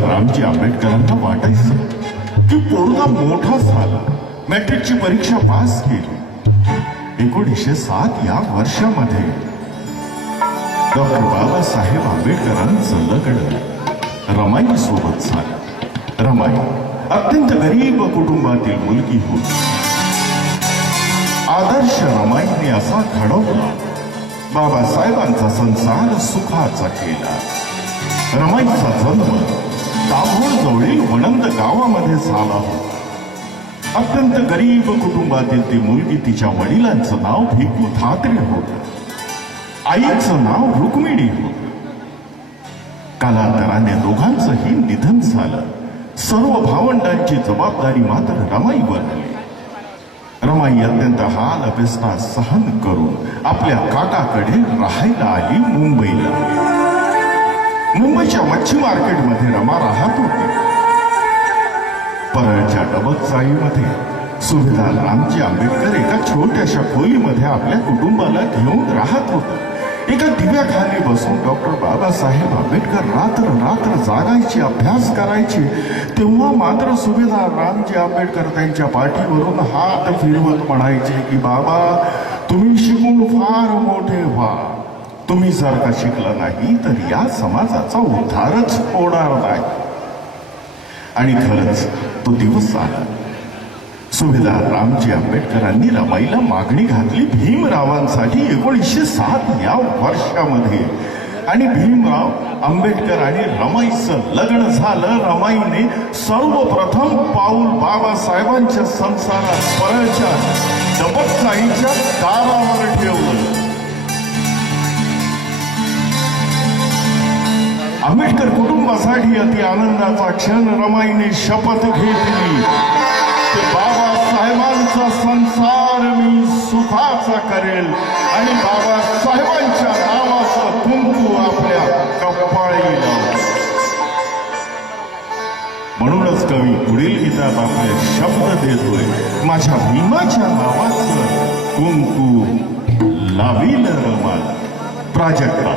रामजी आंबेडकरांना वाटायचं की पोरगा मोठा झाला, मॅट्रिकची परीक्षा पास केली. 1907 या वर्षामध्ये डॉक्टर बाबासाहेब आंबेडकरांचं लग्न रमाई सोबत झालं. रमाई अत्यंत गरीब कुटुंबातील मुलगी होती. आदर्श रमाईने असा घडवला, बाबासाहेबांचा संसार सुखाचा केला. रमाईचा जन्म दाभोळ जवळील वणंद गावामध्ये झाला होता. अत्यंत गरीब कुटुंबातील ती मुलगी. तिच्या वडिलांचं नाव भिकू ठाकरे होतं, आईचं नाव रुक्मिणी होतं. कालांतराने दोघांचंही निधन झालं. सर्व भावंडांची जबाबदारी मात्र रमाईवर आली. रमाई अत्यंत हाल अपेष्टा सहन करून आपल्या काकाकडे राहायला आली मुंबईला. मुंबईच्या मच्छी मार्केटमध्ये रमा राहत होती. परळच्या डबकचाळीमध्ये सुभेदार रामजी आंबेडकर एका छोट्याशा खोलीमध्ये आपल्या कुटुंबाला घेऊन राहत होते. एका दिव्याखाली बसून डॉक्टर बाबासाहेब आंबेडकर रात्र जागायचे, अभ्यास करायचे. तेव्हा मात्र सुभेदार रामजी आंबेडकर त्यांच्या पाठीवरून हात फिरवत म्हणायचे की बाबा, तुम्ही शिकून फार मोठे व्हा. तुम्ही जर का शिकला नाही तर या समाजाचा उद्धारच होणार नाही. आणि खरंच तो दिवस आला. सुभेदार रामजी आंबेडकरांनी रमाईला मागणी घातली भीमरावांसाठी 1907 या वर्षामध्ये. आणि भीमराव आंबेडकर आणि रमाईचं लग्न झालं. रमाईने सर्वप्रथम पाऊल बाबासाहेबांच्या संसारात परळच्या डबकचाळीच्या दारावर ठेवलं. आंबेडकर कुटुंबासाठी अति आनंदाचा क्षण. रमाईने शपथ घेतली की बाबासाहेबांचा संसार मी सुखाचा करेल आणि बाबासाहेबांच्या नावाचं कुंकू आपल्या कपाळी लावू. म्हणूनच कवी पुढील गीतात आपले शब्द देतोय, माझ्या भीमाच्या नावाचं कुंकू लावील रमाला. प्राजक्ता.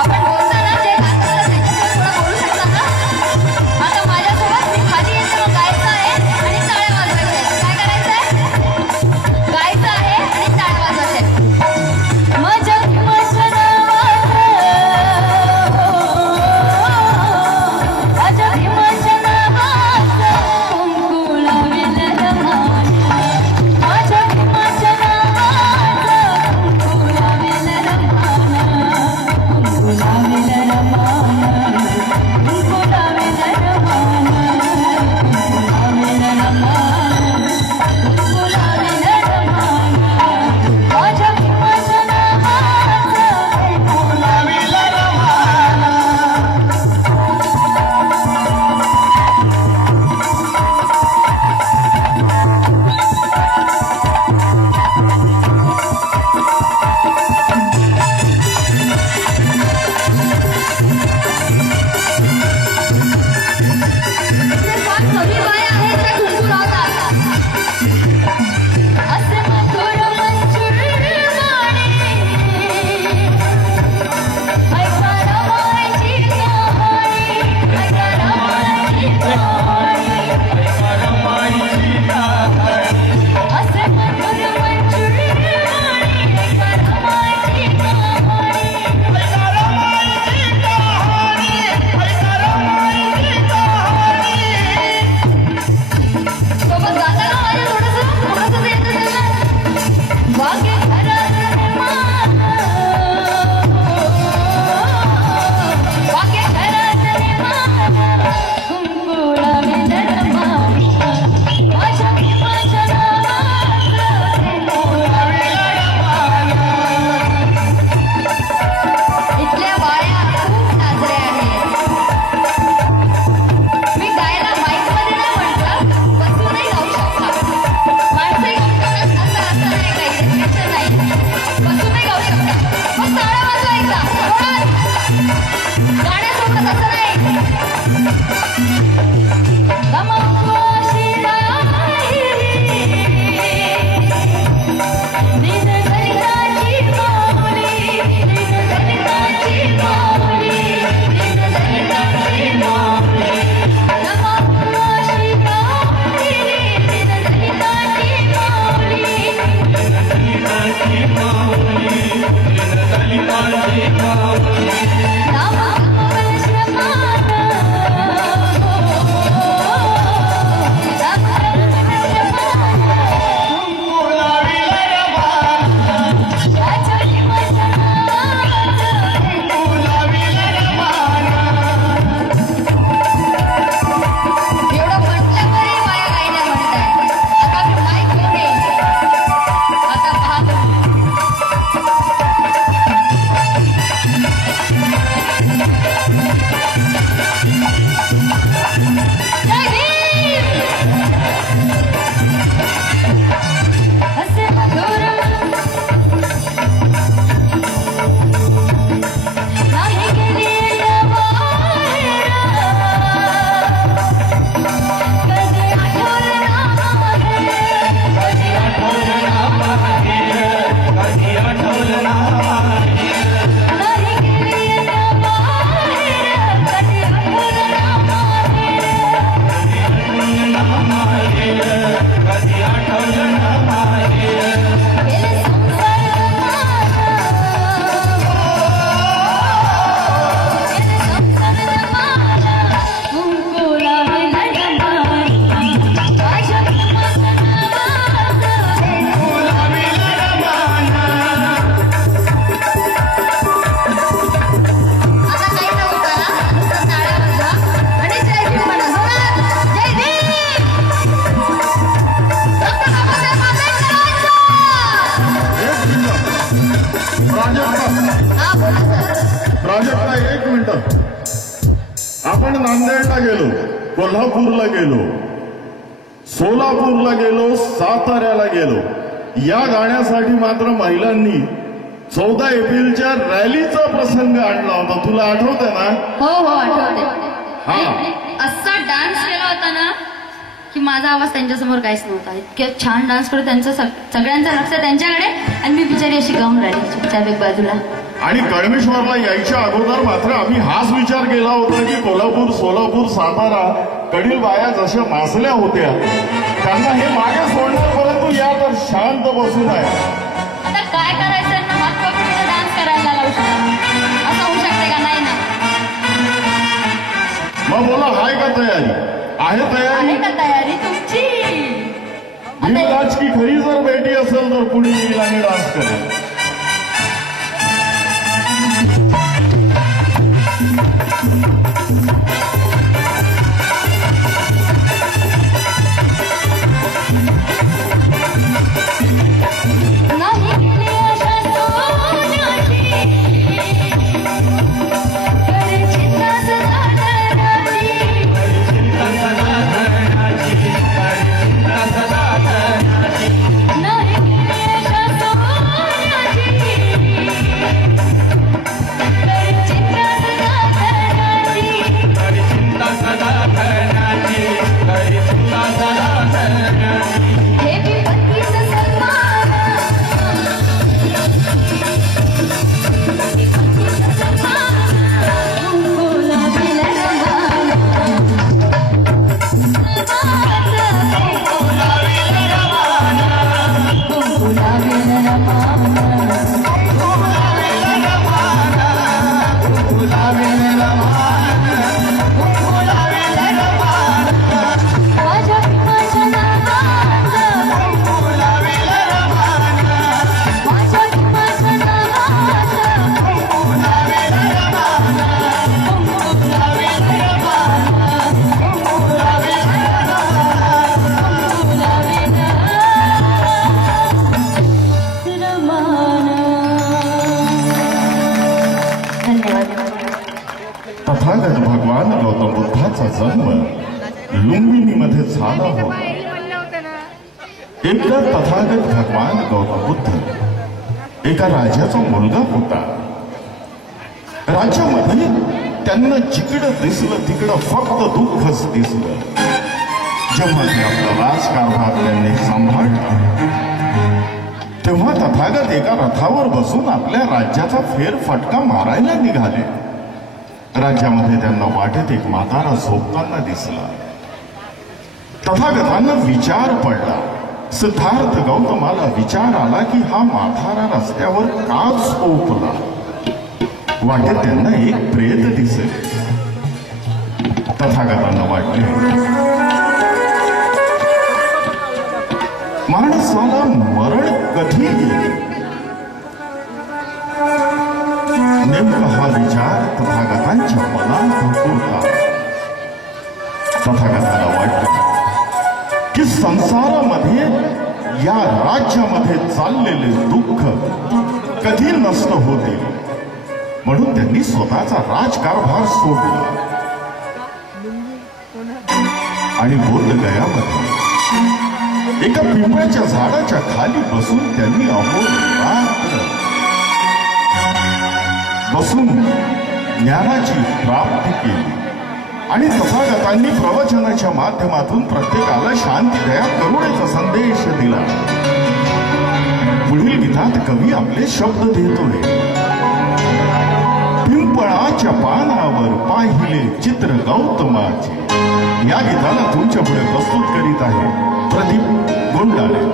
आपण बोलताना ते नांदेडला गेलो, कोल्हापूरला गेलो, सोलापूरला गेलो, साताऱ्याला गेलो. या गाण्यासाठी मात्र महिलांनी 14 एप्रिलच्या रॅलीचा प्रसंग आणला होता. तुला आठवतंय ना? हो हो आठवते. हा, असा डान्स केला होता ना की माझा आवाज त्यांच्यासमोर काहीच नव्हता. इतके छान डान्स करत त्यांचं सगळ्यांचं लक्ष त्यांच्याकडे आणि मी बिचारी अशी गाऊन राहिली चुपचाप एक बाजूला. आणि कळमेश्वरला यायच्या अगोदर मात्र आम्ही हाच विचार केला होता की कोल्हापूर, सोलापूर, सातारा कडील बाया जशा नाचल्या होत्या त्यांना हे मागे सोडणार, परंतु या तर शांत बसून आहे. आता काय करायचं ना, हात पकडून डान्स करायला लावू शकता असं होऊ शकते का? नाही ना. मग बोला, हाय का तयारी? आहे तयारी? का तयारी तुमची? भीमराज की खरी जर बेटी असेल तर पुढे येईल आणि डान्स करेल. तथागत भगवान गौतम बुद्धाचा जन्म लुंबिनीमध्ये झाला होता. एकदा तथागत भगवान गौतम बुद्ध एका राजाचा मुलगा होता. राज्यामध्ये त्यांना जिकडं दिसलं तिकडं फक्त दुःखच दिसलं. जेव्हा ते आपला राजकारभार त्यांनी सांभाळला तेव्हा तथागत एका रथावर बसून आपल्या राज्याचा फेरफटका मारायला निघाले. राज्यामध्ये त्यांना वाटेत एक म्हातारा झोपताना दिसला. तथागतांना विचार पडला. सिद्धार्थ गौतमाला विचार आला की हा म्हातारा रस्त्यावर का झोपला. वाटेत त्यांना एक प्रेत दिसेल. तथागतांना वाटले माणसाला मरण कधी येईल. नेमका हा विचार तथागतांच्या मनात होता. तथागताला वाटलं की संसारामध्ये या राज्यामध्ये चाललेले दुःख कधी नष्ट होतील, म्हणून त्यांनी स्वतःचा राजकारभार सोडला आणि बोधगयामध्ये एका पिंपळाच्या झाडाच्या खाली बसून त्यांनी अहोरात्र बसून ज्ञानाची प्राप्ती केली. आणि तथागतांनी प्रवचनाच्या माध्यमातून प्रत्येकाला शांती, दया, करुणेचा संदेश दिला. पुढील गीतात कवी आपले शब्द देतोय. पिंपळाच्या पानावर पाहिले चित्र गौतमाचे. या गीताला तुमच्या पुढे प्रस्तुत करीत आहे प्रदीप गोंडाले.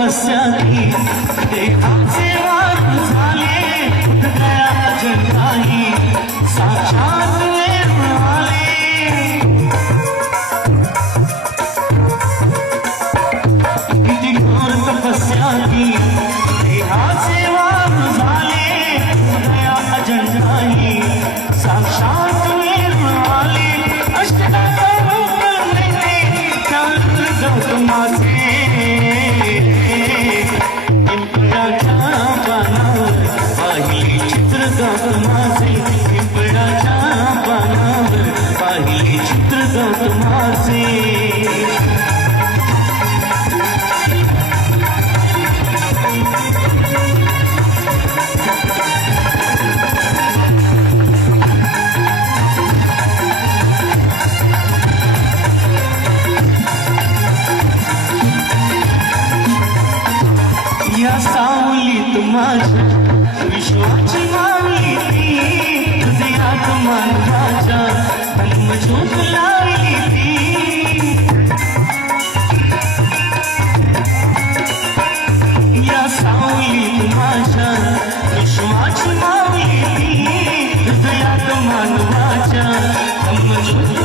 तपस्या की देहाचे वाद झाले उठल्या अजंठाही साक्षात वेळ आले किती घोर तपस्या की देहाचे वाद झाले उठल्या अजंठाही साक्षात वेळ आले अष्टनाथाचे गौतमाचे गौतमाचे पिंपळाच्या पानावर पाहिले चित्र गौतमाचे या सावलीत माझ्या विश्वाची मावली ती हृदयात मानवाच्या जन्मज्योत लावली ती या सावलीत माझ्या विश्वाची मावली ती हृदयात मानवाच्या जन्मज्योत